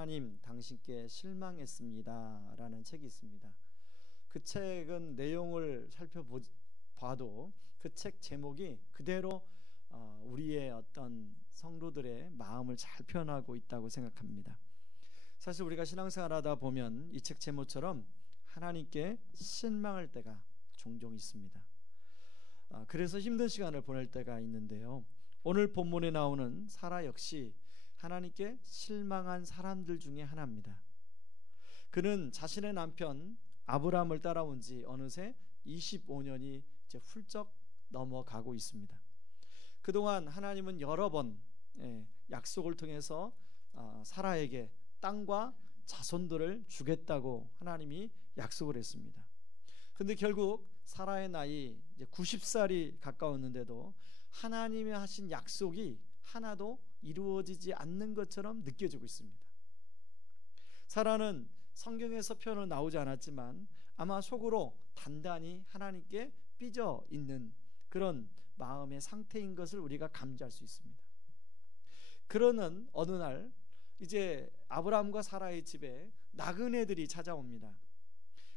하나님 당신께 실망했습니다 라는 책이 있습니다. 그 책은 내용을 살펴봐도 그 책 제목이 그대로 우리의 어떤 성도들의 마음을 잘 표현하고 있다고 생각합니다. 사실 우리가 신앙생활 하다 보면 이 책 제목처럼 하나님께 실망할 때가 종종 있습니다. 그래서 힘든 시간을 보낼 때가 있는데요, 오늘 본문에 나오는 사라 역시 하나님께 실망한 사람들 중에 하나입니다. 그는 자신의 남편 아브라함을 따라온 지 어느새 25년이 이제 훌쩍 넘어가고 있습니다. 그동안 하나님은 여러 번 약속을 통해서 사라에게 땅과 자손들을 주겠다고 하나님이 약속을 했습니다. 근데 결국 사라의 나이 이제 90살이 가까웠는데도 하나님이 하신 약속이 하나도 이루어지지 않는 것처럼 느껴지고 있습니다. 사라는 성경에서 표현은 나오지 않았지만 아마 속으로 단단히 하나님께 삐져 있는 그런 마음의 상태인 것을 우리가 감지할 수 있습니다. 그러는 어느 날 이제 아브라함과 사라의 집에 나그네들이 찾아옵니다.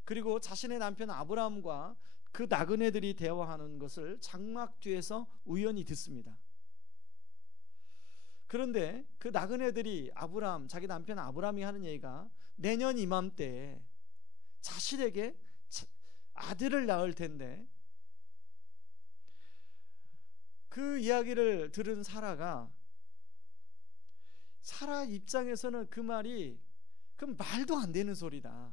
그리고 자신의 남편 아브라함과 그 나그네들이 대화하는 것을 장막 뒤에서 우연히 듣습니다. 그런데 그 나그네들이 자기 남편 아브라함이 하는 얘기가 내년 이맘때에 자신에게 아들을 낳을 텐데, 그 이야기를 들은 사라 입장에서는 그 말이 말도 안 되는 소리다.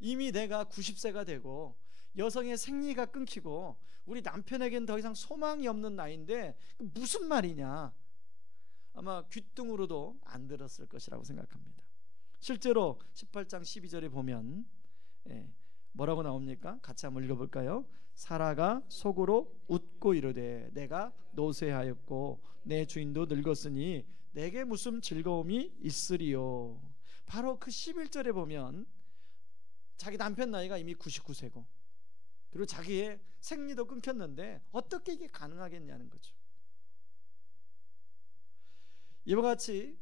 이미 내가 90세가 되고 여성의 생리가 끊기고 우리 남편에겐 더 이상 소망이 없는 나이인데 무슨 말이냐, 아마 귓등으로도 안 들었을 것이라고 생각합니다. 실제로 18장 12절에 보면 뭐라고 나옵니까? 같이 한번 읽어볼까요? 사라가 속으로 웃고 이르되 내가 노쇠하였고 내 주인도 늙었으니 내게 무슨 즐거움이 있으리요. 바로 그 11절에 보면 자기 남편 나이가 이미 99세고 그리고 자기의 생리도 끊겼는데 어떻게 이게 가능하겠냐는 거죠. 이와 같이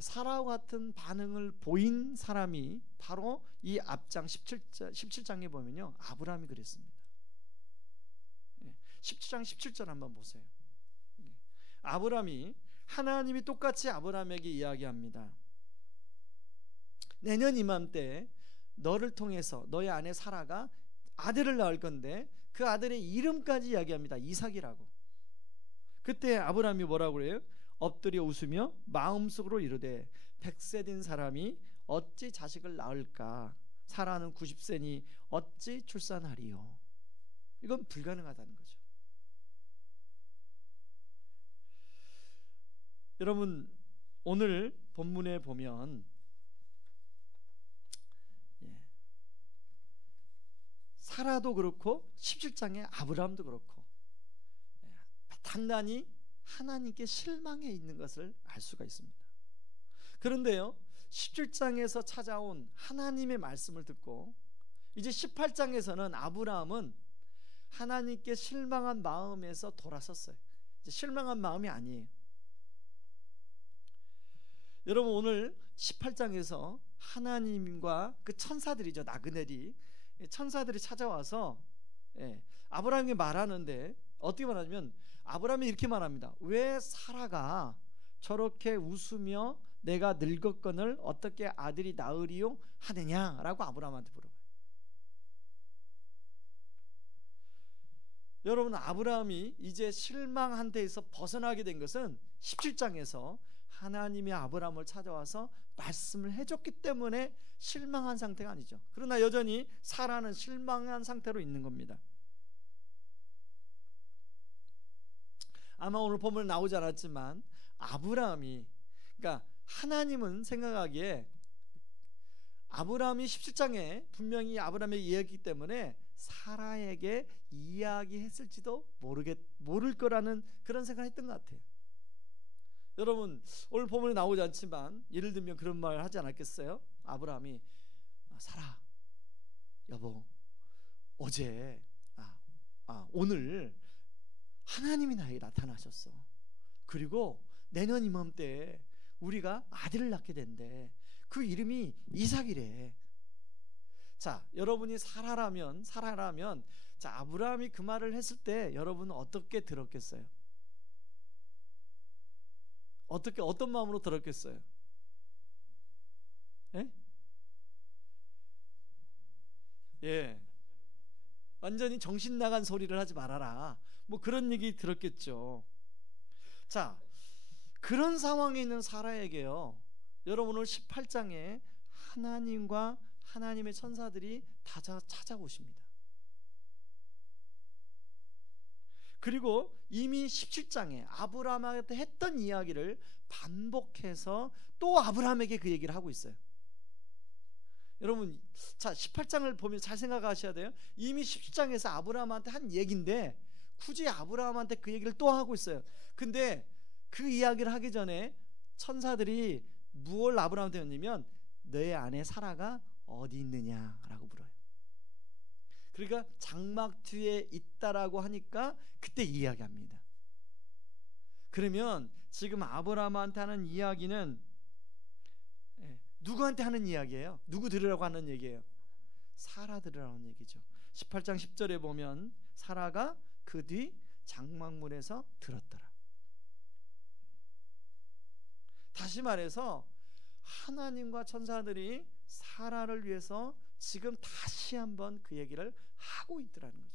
사라와 같은 반응을 보인 사람이 바로 이 앞장 17장에 보면요, 아브라함이 그랬습니다. 17장 17절 한번 보세요. 아브라함이, 하나님이 똑같이 아브라함에게 이야기합니다. 내년 이맘때 너를 통해서 너의 아내 사라가 아들을 낳을 건데 그 아들의 이름까지 이야기합니다. 이삭이라고. 그때 아브라함이 뭐라고 그래요? 엎드려 웃으며 마음속으로 이르되 100세 된 사람이 어찌 자식을 낳을까? 사라는 90세니 어찌 출산하리요? 이건 불가능하다는 거죠. 여러분, 오늘 본문에 보면 사라도 그렇고 17장에 아브라함도 그렇고 단단히 하나님께 실망해 있는 것을 알 수가 있습니다. 그런데요, 17장에서 찾아온 하나님의 말씀을 듣고 이제 18장에서는 아브라함은 하나님께 실망한 마음에서 돌아섰어요. 이제 실망한 마음이 아니에요. 여러분, 오늘 18장에서 하나님과 그 천사들이죠, 나그네들이, 천사들이 찾아와서 아브라함에게 말하는데 어떻게 말하냐면 아브라함이 이렇게 말합니다. 왜 사라가 저렇게 웃으며 내가 늙었거늘 어떻게 아들이 낳으리요 하느냐라고 아브라함한테 물어봐요. 여러분, 아브라함이 이제 실망한 데에서 벗어나게 된 것은 17장에서 하나님이 아브라함을 찾아와서 말씀을 해줬기 때문에 실망한 상태가 아니죠. 그러나 여전히 사라는 실망한 상태로 있는 겁니다. 아마 오늘 본문에 나오지 않았지만 아브라함이, 그러니까 하나님은 생각하기에 아브라함이 17장에 분명히 아브라함에게 이야기했기 때문에 사라에게 이야기했을지도 모를 거라는 그런 생각을 했던 것 같아요. 여러분, 오늘 본문에 나오지 않지만 예를 들면 그런 말 하지 않았겠어요? 아브라함이 사라 여보, 어제 오늘 하나님이 나에게 나타나셨어. 그리고 내년 이맘때 우리가 아들을 낳게 된대. 그 이름이 이삭이래. 자, 여러분이 사라라면 자, 아브라함이 그 말을 했을 때 여러분은 어떻게 들었겠어요? 어떤 마음으로 들었겠어요? 예? 예. 완전히 정신 나간 소리를 하지 말아라. 뭐 그런 얘기 들었겠죠. 자, 그런 상황에 있는 사라에게요, 여러분 오늘 18장에 하나님과 하나님의 천사들이 다 찾아오십니다. 그리고 이미 17장에 아브라함한테 했던 이야기를 반복해서 또 아브라함에게 그 얘기를 하고 있어요. 여러분, 자, 18장을 보면 잘 생각하셔야 돼요. 이미 17장에서 아브라함한테 한 얘기인데 굳이 아브라함한테 그 얘기를 또 하고 있어요. 근데 그 이야기를 하기 전에 천사들이 무엇을 아브라함한테 했냐면 너의 아내 사라가 어디 있느냐라고 물어요. 그러니까 장막 뒤에 있다라고 하니까 그때 이야기합니다. 그러면 지금 아브라함한테 하는 이야기는 누구한테 하는 이야기예요? 누구 들으라고 하는 얘기예요? 사라 들으라는 얘기죠. 18장 10절에 보면 사라가 그 뒤 장막문에서 들었더라. 다시 말해서 하나님과 천사들이 사라를 위해서 지금 다시 한번 그 얘기를 하고 있더라는 거죠.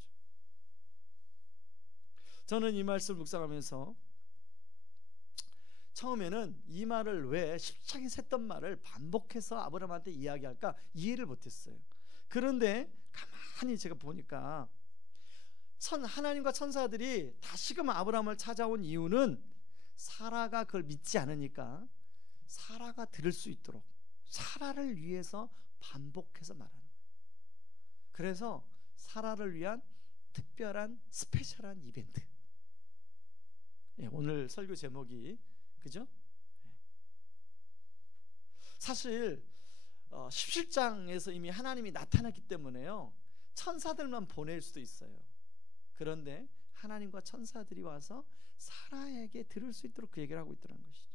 저는 이 말씀을 묵상하면서 처음에는 이 말을 왜 10장에서 했던 말을 반복해서 아브라함한테 이야기할까 이해를 못했어요. 그런데 가만히 제가 보니까 하나님과 천사들이 다시금 아브라함을 찾아온 이유는 사라가 그걸 믿지 않으니까 사라가 들을 수 있도록 사라를 위해서 반복해서 말하는 거예요. 그래서 사라를 위한 특별한 스페셜한 이벤트. 오늘 설교 제목이 그죠? 사실 17장에서 이미 하나님이 나타났기 때문에요, 천사들만 보낼 수도 있어요. 그런데 하나님과 천사들이 와서 사라에게 들을 수 있도록 그 얘기를 하고 있더라는 것이죠.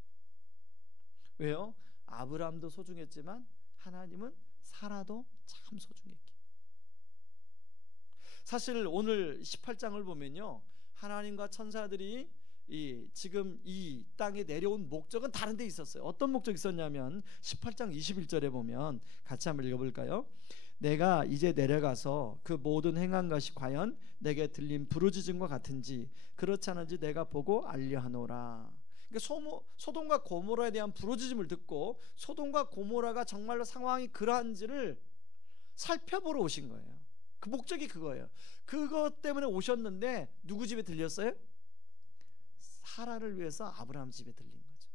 왜요? 아브라함도 소중했지만 하나님은 사라도 참 소중했기. 사실 오늘 18장을 보면요, 하나님과 천사들이 지금 이 땅에 내려온 목적은 다른 데 있었어요. 어떤 목적이 있었냐면 18장 21절에 보면 같이 한번 읽어볼까요? 내가 이제 내려가서 그 모든 행한 것이 과연 내게 들린 부르짖음과 같은지 그렇지 않은지 내가 보고 알려하노라. 그러니까 소돔과 고모라에 대한 부르짖음을 듣고 소돔과 고모라가 정말로 상황이 그러한지를 살펴보러 오신 거예요. 그 목적이 그거예요. 그것 때문에 오셨는데 누구 집에 들렸어요? 사라를 위해서 아브라함 집에 들린 거죠.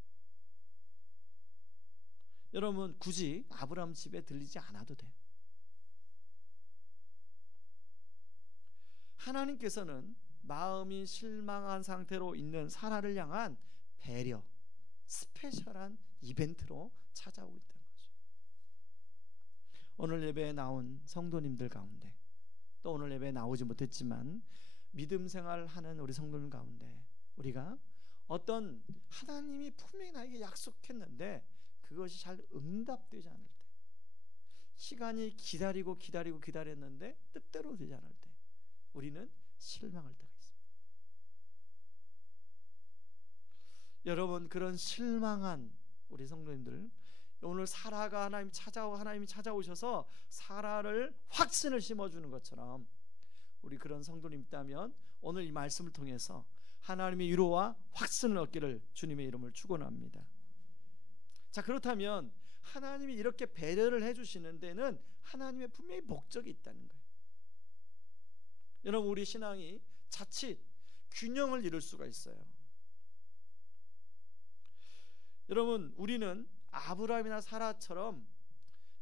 여러분, 굳이 아브라함 집에 들리지 않아도 돼요. 하나님께서는 마음이 실망한 상태로 있는 사라를 향한 배려, 스페셜한 이벤트로 찾아오고 있다는 거죠. 오늘 예배에 나온 성도님들 가운데, 또 오늘 예배에 나오지 못했지만 믿음 생활하는 우리 성도님 가운데 우리가 어떤 하나님이 분명히 나에게 약속했는데 그것이 잘 응답되지 않을 때, 시간이 기다렸는데 뜻대로 되지 않을 때 우리는 실망할 때가 있습니다. 여러분, 그런 실망한 우리 성도님들, 오늘 사라가 하나님이 찾아오셔서 사라를 확신을 심어주는 것처럼 우리 그런 성도님 있다면 오늘 이 말씀을 통해서 하나님의 위로와 확신을 얻기를 주님의 이름을 축원합니다. 자, 그렇다면 하나님이 이렇게 배려를 해주시는 데는 하나님의 분명히 목적이 있다는 거예요. 여러분, 우리 신앙이 자칫 균형을 잃을 수가 있어요. 여러분, 우리는 아브라함이나 사라처럼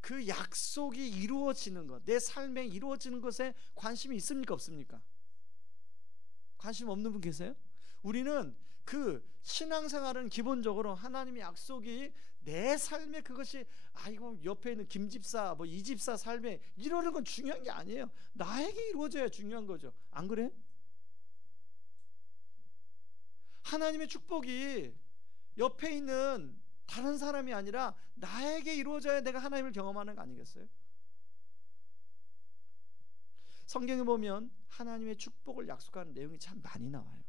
그 약속이 이루어지는 것, 내 삶에 이루어지는 것에 관심이 있습니까, 없습니까? 관심 없는 분 계세요? 우리는 그 신앙생활은 기본적으로 하나님의 약속이 내 삶에 그것이 아이고 옆에 있는 김집사 뭐 이집사 삶에 이러는 건 중요한 게 아니에요. 나에게 이루어져야 중요한 거죠. 안 그래? 하나님의 축복이 옆에 있는 다른 사람이 아니라 나에게 이루어져야 내가 하나님을 경험하는 거 아니겠어요? 성경에 보면 하나님의 축복을 약속하는 내용이 참 많이 나와요.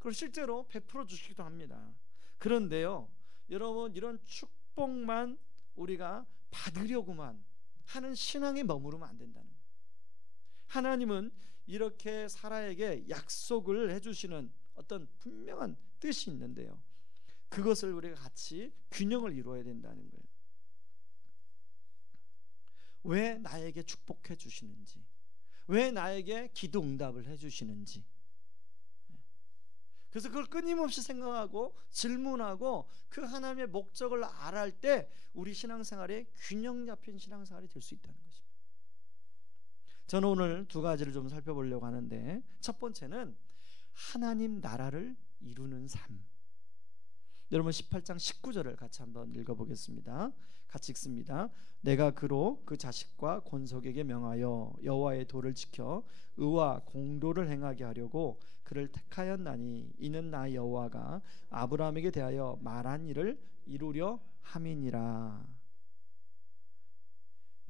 그리고 실제로 베풀어 주시기도 합니다. 그런데요, 여러분, 이런 축복만 우리가 받으려고만 하는 신앙에 머무르면 안 된다는 거예요. 하나님은 이렇게 사라에게 약속을 해주시는 어떤 분명한 뜻이 있는데요, 그것을 우리가 같이 균형을 이루어야 된다는 거예요. 왜 나에게 축복해 주시는지, 왜 나에게 기도 응답을 해 주시는지, 그래서 그걸 끊임없이 생각하고 질문하고 그 하나님의 목적을 알아할 때 우리 신앙생활에 균형 잡힌 신앙생활이 될 수 있다는 것입니다. 저는 오늘 두 가지를 좀 살펴보려고 하는데, 첫 번째는 하나님 나라를 이루는 삶. 여러분 18장 19절을 같이 한번 읽어보겠습니다. 같이 읽습니다. 내가 그로 그 자식과 권속에게 명하여 여호와의 도를 지켜 의와 공도를 행하게 하려고 그를 택하였나니 이는 나 여호와가 아브라함에게 대하여 말한 일을 이루려 함이니라.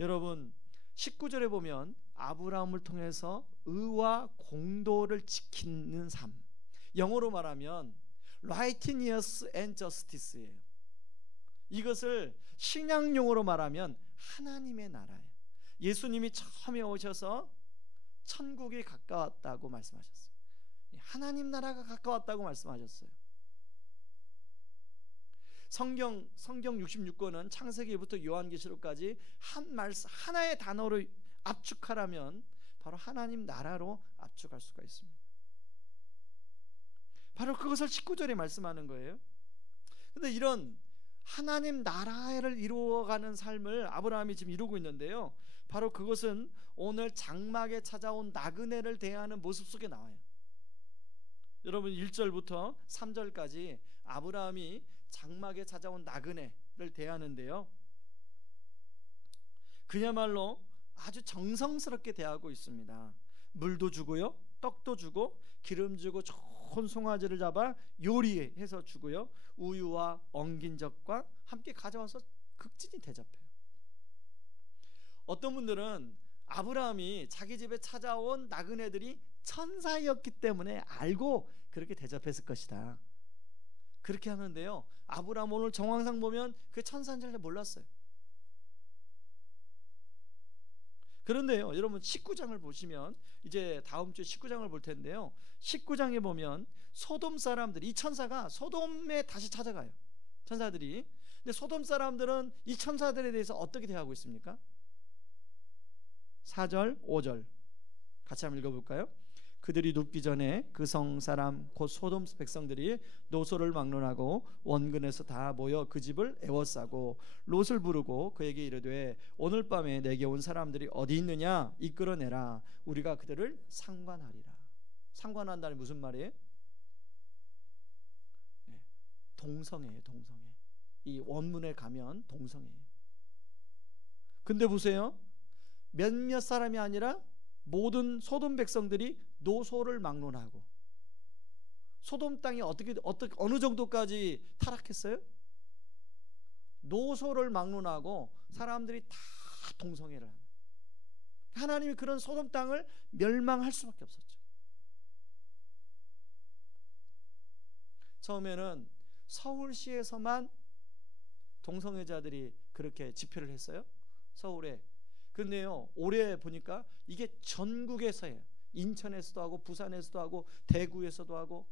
여러분 19절에 보면 아브라함을 통해서 의와 공도를 지키는 삶, 영어로 말하면 righteousness and justice예요. 이것을 신약용어로 말하면 하나님의 나라예요. 예수님이 처음에 오셔서 천국이 가까웠다고 말씀하셨어요. 하나님 나라가 가까웠다고 말씀하셨어요. 성경 66권은 창세기부터 요한계시록까지 한 말씀 하나의 단어로 압축하라면 바로 하나님 나라로 압축할 수가 있습니다. 바로 그것을 19절에 말씀하는 거예요. 그런데 이런 하나님 나라를 이루어가는 삶을 아브라함이 지금 이루고 있는데요, 바로 그것은 오늘 장막에 찾아온 나그네를 대하는 모습 속에 나와요. 여러분 1절부터 3절까지 아브라함이 장막에 찾아온 나그네를 대하는데요, 그야말로 아주 정성스럽게 대하고 있습니다. 물도 주고요, 떡도 주고, 기름 주고, 좋은 송아지를 잡아 요리해서 주고요, 우유와 엉긴 젖과 함께 가져와서 극진히 대접해요. 어떤 분들은 아브라함이 자기 집에 찾아온 나그네들이 천사였기 때문에 알고 그렇게 대접했을 것이다, 그렇게 하는데요, 아브라함 오늘 정황상 보면 그 천사인 줄 몰랐어요. 그런데요, 여러분 19장을 보시면, 이제 다음 주 19장을 볼 텐데요, 19장에 보면 소돔 사람들이, 이 천사가 소돔에 다시 찾아가요, 천사들이. 근데 소돔 사람들은 이 천사들에 대해서 어떻게 대하고 있습니까? 4절 5절 같이 한번 읽어볼까요? 그들이 눕기 전에 그 성 사람 곧 소돔 백성들이 노소를 막론하고 원근에서 다 모여 그 집을 에워싸고 롯을 부르고 그에게 이르되 오늘 밤에 내게 온 사람들이 어디 있느냐 이끌어내라, 우리가 그들을 상관하리라. 상관한다는 무슨 말이에요? 동성애예요, 동성애. 이 원문에 가면 동성애예요. 근데 보세요, 몇몇 사람이 아니라 모든 소돔 백성들이 노소를 막론하고, 소돔 땅이 어느 정도까지 타락했어요? 노소를 막론하고 사람들이 다 동성애를 하는. 하나님이 그런 소돔 땅을 멸망할 수밖에 없었죠. 처음에는 서울시에서만 동성애자들이 그렇게 집회를 했어요, 서울에. 근데요, 올해 보니까 이게 전국에서예요. 인천에서도 하고 부산에서도 하고 대구에서도 하고.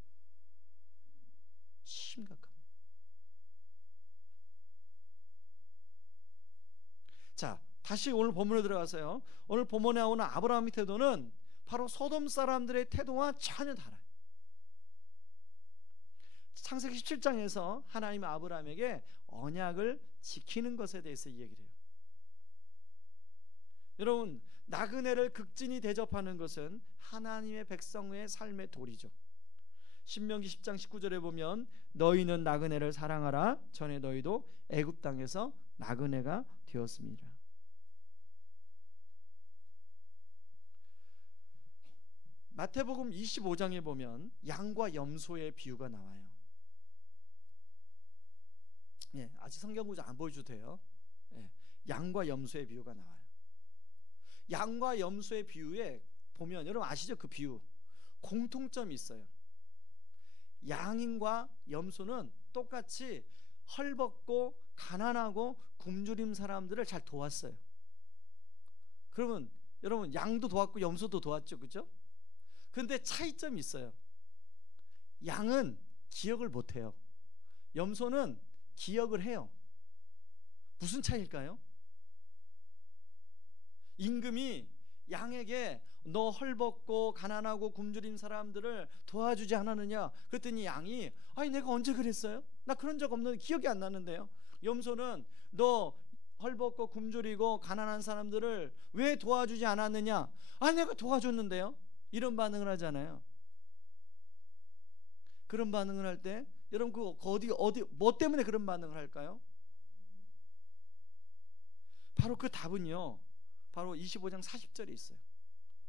심각합니다. 자, 다시 오늘 본문에 들어가서요, 오늘 본문에 나오는 아브라함의 태도는 바로 소돔 사람들의 태도와 전혀 달라요. 창세기 17장에서 하나님 아브라함에게 언약을 지키는 것에 대해서 얘기를 해요. 여러분, 나그네를 극진히 대접하는 것은 하나님의 백성의 삶의 도리죠. 신명기 10장 19절에 보면 너희는 나그네를 사랑하라, 전에 너희도 애굽 땅에서 나그네가 되었습니다. 마태복음 25장에 보면 양과 염소의 비유가 나와요. 예, 아직 성경 구절 안 보여줘도 돼요. 예, 양과 염소의 비유가 나와요. 양과 염소의 비유에 보면 여러분 아시죠? 그 비유 공통점이 있어요. 양인과 염소는 똑같이 헐벗고 가난하고 굶주린 사람들을 잘 도왔어요. 그러면 여러분 양도 도왔고 염소도 도왔죠, 그죠? 그런데 차이점이 있어요. 양은 기억을 못해요. 염소는 기억을 해요. 무슨 차이일까요? 임금이 양에게 너 헐벗고 가난하고 굶주린 사람들을 도와주지 않았느냐 그랬더니 양이 아니 내가 언제 그랬어요? 나 그런 적 없는데 기억이 안 나는데요. 염소는 너 헐벗고 굶주리고 가난한 사람들을 왜 도와주지 않았느냐? 아 내가 도와줬는데요. 이런 반응을 하잖아요. 그런 반응을 할 때 여러분 그 어디 뭐 때문에 그런 반응을 할까요? 바로 그 답은요 바로 25장 40절에 있어요.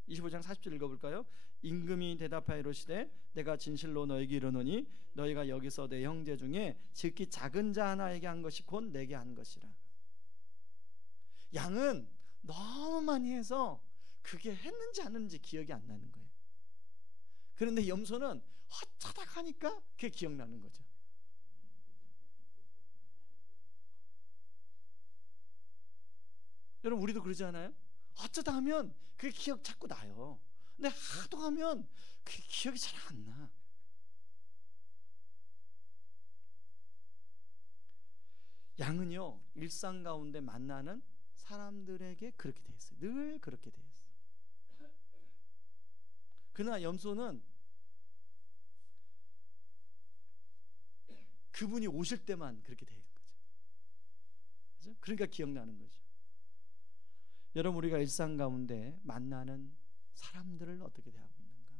25장 40절 읽어볼까요? 임금이 대답하여 이르시되 내가 진실로 너에게 이르노니 너희가 여기서 내 형제 중에 지극히 작은 자 하나에게 한 것이 곧 내게 한 것이라. 양은 너무 많이 해서 그게 했는지 안 했는지 기억이 안 나는 거예요. 그런데 염소는 헛자닥 하니까 그게 기억나는 거죠. 여러분 우리도 그러지 않아요? 어쩌다 하면 그게 기억 자꾸 나요. 근데 하도 하면 그게 기억이 잘 안 나. 양은요 일상 가운데 만나는 사람들에게 그렇게 돼 있어요. 늘 그렇게 돼 있어요. 그러나 염소는 그분이 오실 때만 그렇게 되는 거죠. 그죠? 그러니까 기억나는 거죠. 여러분 우리가 일상 가운데 만나는 사람들을 어떻게 대하고 있는가?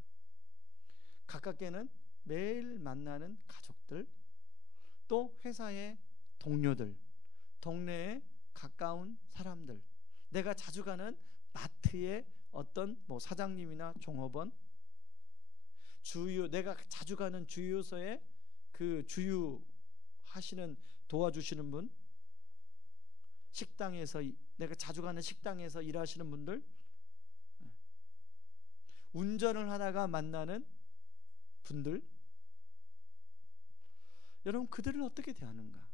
가깝게는 매일 만나는 가족들, 또 회사의 동료들, 동네의 가까운 사람들, 내가 자주 가는 마트의 어떤 뭐 사장님이나 종업원, 내가 자주 가는 주유소에 그 주유하시는 도와주시는 분, 식당에서 내가 자주 가는 식당에서 일하시는 분들, 운전을 하다가 만나는 분들, 여러분 그들을 어떻게 대하는가?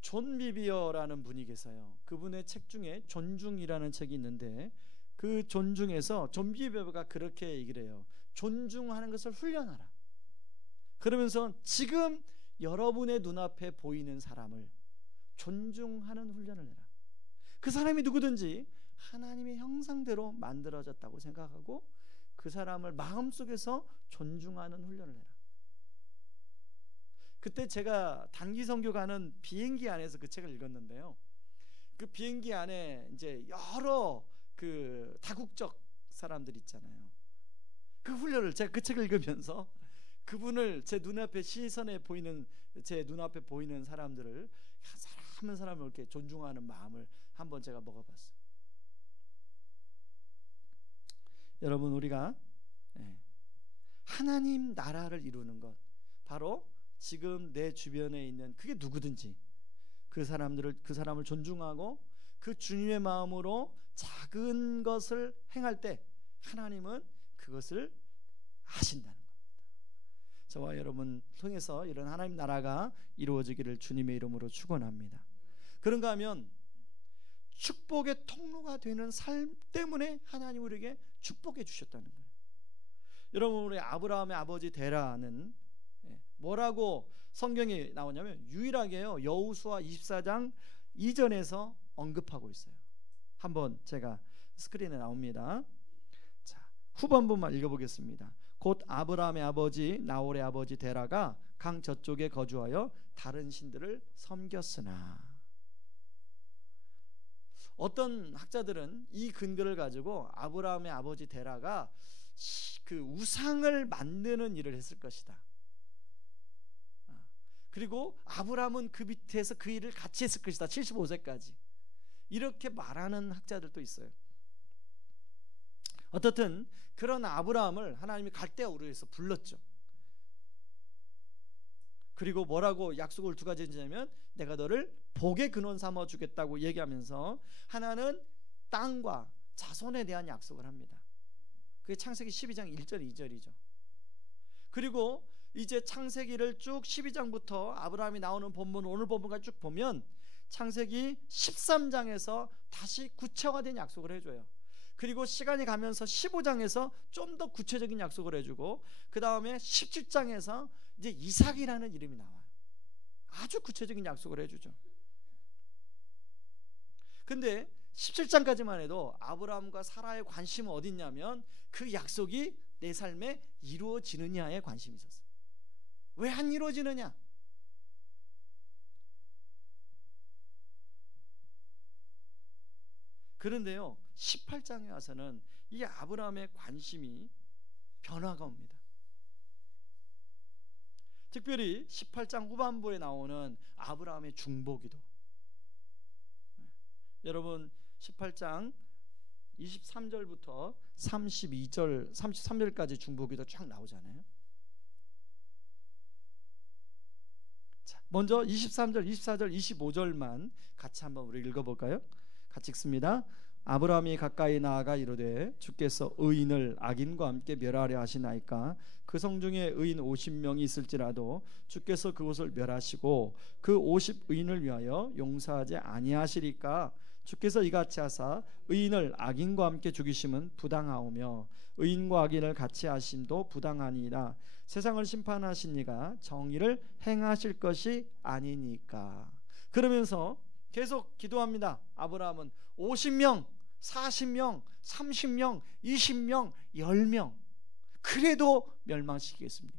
존 비비어라는 분이 계세요. 그분의 책 중에 존중이라는 책이 있는데 그 존중에서 존 비비어가 그렇게 얘기를 해요. 존중하는 것을 훈련하라. 그러면서 지금 여러분의 눈앞에 보이는 사람을 존중하는 훈련을 해라. 그 사람이 누구든지 하나님의 형상대로 만들어졌다고 생각하고 그 사람을 마음속에서 존중하는 훈련을 해라. 그때 제가 단기 선교 가는 비행기 안에서 그 책을 읽었는데요. 그 비행기 안에 이제 여러 그 다국적 사람들 있잖아요. 그 훈련을 제가 그 책을 읽으면서 그분을 제 눈앞에 시선에 보이는 제 눈앞에 보이는 사람들을 한 사람을 이렇게 존중하는 마음을 한번 제가 먹어봤어요. 여러분 우리가 하나님 나라를 이루는 것 바로 지금 내 주변에 있는 그게 누구든지 그 사람을 존중하고 그 주님의 마음으로 작은 것을 행할 때 하나님은 그것을 아신다는 겁니다. 저와 여러분 통해서 이런 하나님 나라가 이루어지기를 주님의 이름으로 축원합니다. 그런가 하면 축복의 통로가 되는 삶 때문에 하나님 우리에게 축복해 주셨다는 거예요. 여러분 우리 아브라함의 아버지 데라는 뭐라고 성경에 나오냐면 유일하게요 여호수아 24장 이전에서 언급하고 있어요. 한번 제가 스크린에 나옵니다. 자, 후반부만 읽어보겠습니다. 곧 아브라함의 아버지 나홀의 아버지 데라가 강 저쪽에 거주하여 다른 신들을 섬겼으나. 어떤 학자들은 이 근거를 가지고 아브라함의 아버지 데라가 그 우상을 만드는 일을 했을 것이다. 그리고 아브라함은 그 밑에서 그 일을 같이 했을 것이다. 75세까지. 이렇게 말하는 학자들도 있어요. 어떻든 그런 아브라함을 하나님이 갈대아 우르에서 불렀죠. 그리고 뭐라고 약속을 두 가지 했냐면 내가 너를 복의 근원 삼아 주겠다고 얘기하면서 하나는 땅과 자손에 대한 약속을 합니다. 그게 창세기 12장 1절 2절이죠. 그리고 이제 창세기를 쭉 12장부터 아브라함이 나오는 본문, 오늘 본문까지 쭉 보면 창세기 13장에서 다시 구체화된 약속을 해줘요. 그리고 시간이 가면서 15장에서 좀 더 구체적인 약속을 해주고, 그 다음에 17장에서 이제 이삭이라는 이름이 나와요. 아주 구체적인 약속을 해주죠. 근데 17장까지만 해도 아브라함과 사라의 관심은 어디 있냐면 그 약속이 내 삶에 이루어지느냐에 관심이 있었어요. 왜 안 이루어지느냐? 그런데요, 18장에 와서는 이 아브라함의 관심이 변화가 옵니다. 특별히 18장 후반부에 나오는 아브라함의 중보기도. 여러분 18장 23절부터 32절, 33절까지 중보기도 쫙 나오잖아요. 자, 먼저 23절, 24절, 25절만 같이 한번 우리 읽어볼까요? 같이 읽습니다. 아브라함이 가까이 나아가 이르되 주께서 의인을 악인과 함께 멸하려 하시나이까? 그 성 중에 의인 50명이 있을지라도 주께서 그곳을 멸하시고 그 50의인을 위하여 용서하지 아니하시리까? 주께서 이같이 하사 의인을 악인과 함께 죽이심은 부당하오며 의인과 악인을 같이 하심도 부당하니이다. 세상을 심판하신 이가 정의를 행하실 것이 아니니까. 그러면서 계속 기도합니다. 아브라함은 50명, 40명, 30명, 20명, 10명 그래도 멸망시키겠습니까?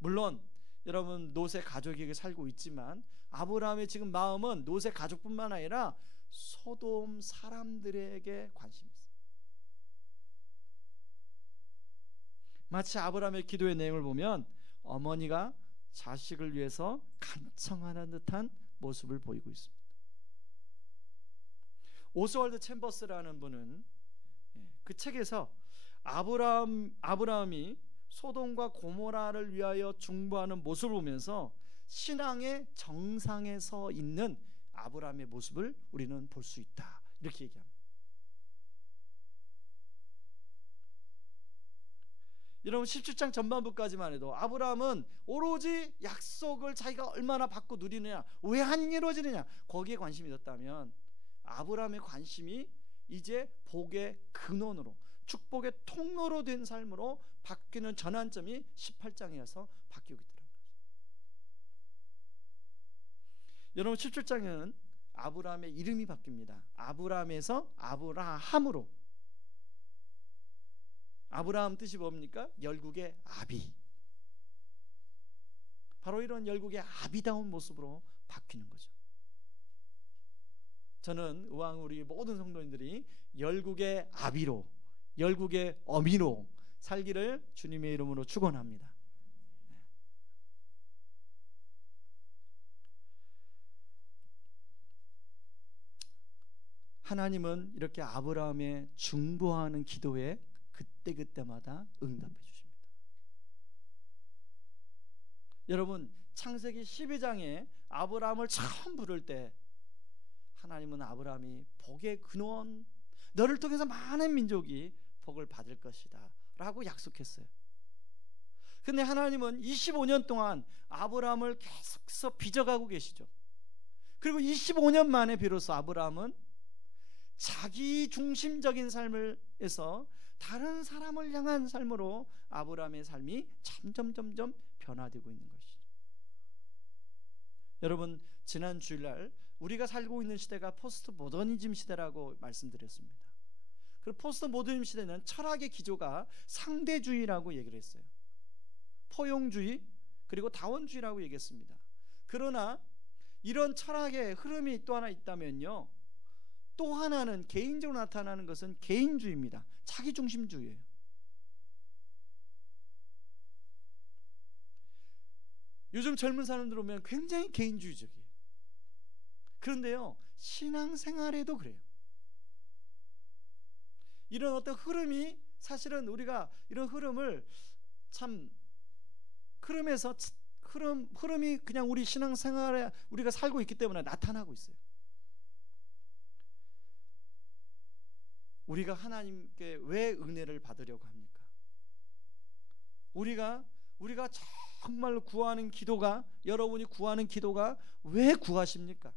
물론 여러분 롯의 가족에게 살고 있지만 아브라함의 지금 마음은 롯의 가족뿐만 아니라 소돔 사람들에게 관심이 있어요. 마치 아브라함의 기도의 내용을 보면 어머니가 자식을 위해서 간청하는 듯한 모습을 보이고 있습니다. 오스월드 챔버스라는 분은 그 책에서 아브라함이 소돔과 고모라를 위하여 중보하는 모습을 보면서 신앙의 정상에 서 있는 아브라함의 모습을 우리는 볼 수 있다, 이렇게 얘기합니다. 여러분 17장 전반부까지만 해도 아브라함은 오로지 약속을 자기가 얼마나 받고 누리느냐, 왜 안 이루어지느냐, 거기에 관심이 있었다면 아브라함의 관심이 이제 복의 근원으로, 축복의 통로로 된 삶으로 바뀌는 전환점이 18장이어서 바뀌고 있더라고요. 여러분 17장에는 아브라함의 이름이 바뀝니다. 아브라함에서 아브라함으로. 아브라함 뜻이 뭡니까? 열국의 아비. 바로 이런 열국의 아비다운 모습으로 바뀌는 거죠. 저는 의왕 우리 모든 성도님들이 열국의 아비로, 열국의 어미로 살기를 주님의 이름으로 축원합니다. 하나님은 이렇게 아브라함의 중보하는 기도에 그때그때마다 응답해 주십니다. 여러분 창세기 12장에 아브라함을 처음 부를 때 하나님은 아브라함이 복의 근원, 너를 통해서 많은 민족이 복을 받을 것이다 라고 약속했어요. 근데 하나님은 25년 동안 아브라함을 계속해서 빚어가고 계시죠. 그리고 25년 만에 비로소 아브라함은 자기 중심적인 삶에서 다른 사람을 향한 삶으로 아브라함의 삶이 점점 변화되고 있는 것이죠. 여러분 지난 주일날 우리가 살고 있는 시대가 포스트 모더니즘 시대라고 말씀드렸습니다. 그 포스트 모더니즘 시대는 철학의 기조가 상대주의라고 얘기를 했어요. 포용주의 그리고 다원주의라고 얘기했습니다. 그러나 이런 철학의 흐름이 또 하나 있다면요, 또 하나는 개인적으로 나타나는 것은 개인주의입니다. 자기중심주의예요. 요즘 젊은 사람들 보면 굉장히 개인주의적이에요. 그런데요 신앙생활에도 그래요. 이런 어떤 흐름이 사실은 우리가 이런 흐름을 참 흐름에서 흐름이 그냥 우리 신앙생활에 우리가 살고 있기 때문에 나타나고 있어요. 우리가 하나님께 왜 은혜를 받으려고 합니까? 우리가 정말 구하는 기도가, 여러분이 구하는 기도가 왜 구하십니까?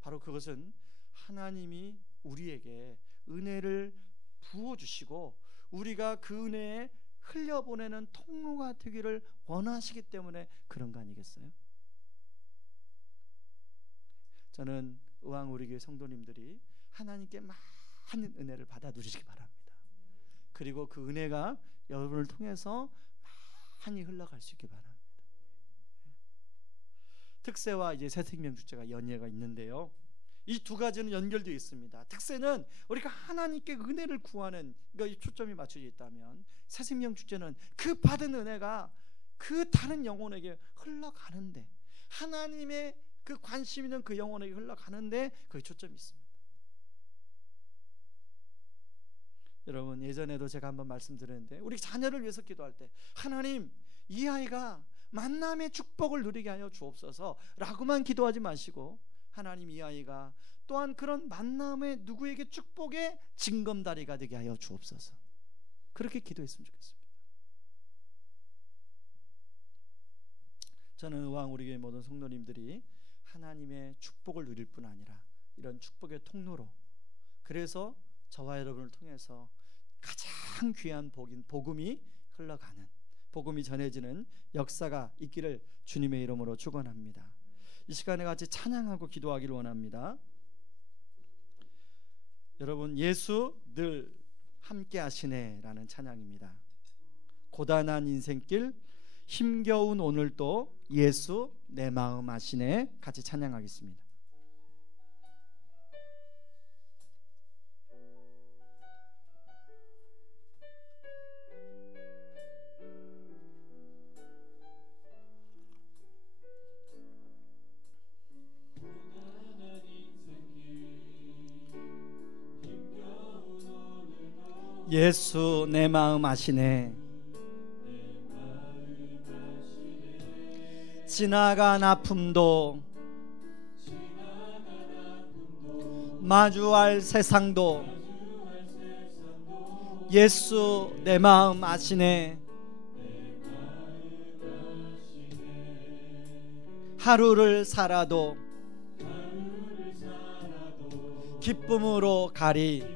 바로 그것은 하나님이 우리에게 은혜를 부어주시고 우리가 그 은혜에 흘려보내는 통로가 되기를 원하시기 때문에 그런 거 아니겠어요? 저는 의왕 우리 교회 성도님들이 하나님께 많은 은혜를 받아 누리시기 바랍니다. 그리고 그 은혜가 여러분을 통해서 많이 흘러갈 수 있기 바랍니다. 특세와 이제 새생명 축제가 연계가 있는데요, 이 두 가지는 연결되어 있습니다. 특세는 우리가 하나님께 은혜를 구하는, 그러니까 초점이 맞춰져 있다면, 새생명 축제는 그 받은 은혜가 그 다른 영혼에게 흘러가는데, 하나님의 그 관심 있는 그 영혼에게 흘러가는데 거기 초점이 있습니다. 여러분, 예전에도 제가 한번 말씀드렸는데, 우리 자녀를 위해서 기도할 때 하나님, 이 아이가 만남의 축복을 누리게 하여 주옵소서 라고만 기도하지 마시고, 하나님, 이 아이가 또한 그런 만남의 누구에게 축복의 징검다리가 되게 하여 주옵소서, 그렇게 기도했으면 좋겠습니다. 저는 의왕 우리 교회 모든 성도님들이 하나님의 축복을 누릴 뿐 아니라 이런 축복의 통로로, 그래서 저와 여러분을 통해서 가장 귀한 복음이 흘러가는, 복음이 전해지는 역사가 있기를 주님의 이름으로 축원합니다. 이 시간에 같이 찬양하고 기도하기를 원합니다. 여러분, 예수 늘 함께 하시네 라는 찬양입니다. 고단한 인생길 힘겨운 오늘도 예수 내 마음 아시네, 같이 찬양하겠습니다. 예수 내 마음 아시네, 지나간 아픔도 마주할 세상도 예수 내 마음 아시네. 하루를 살아도 기쁨으로 가리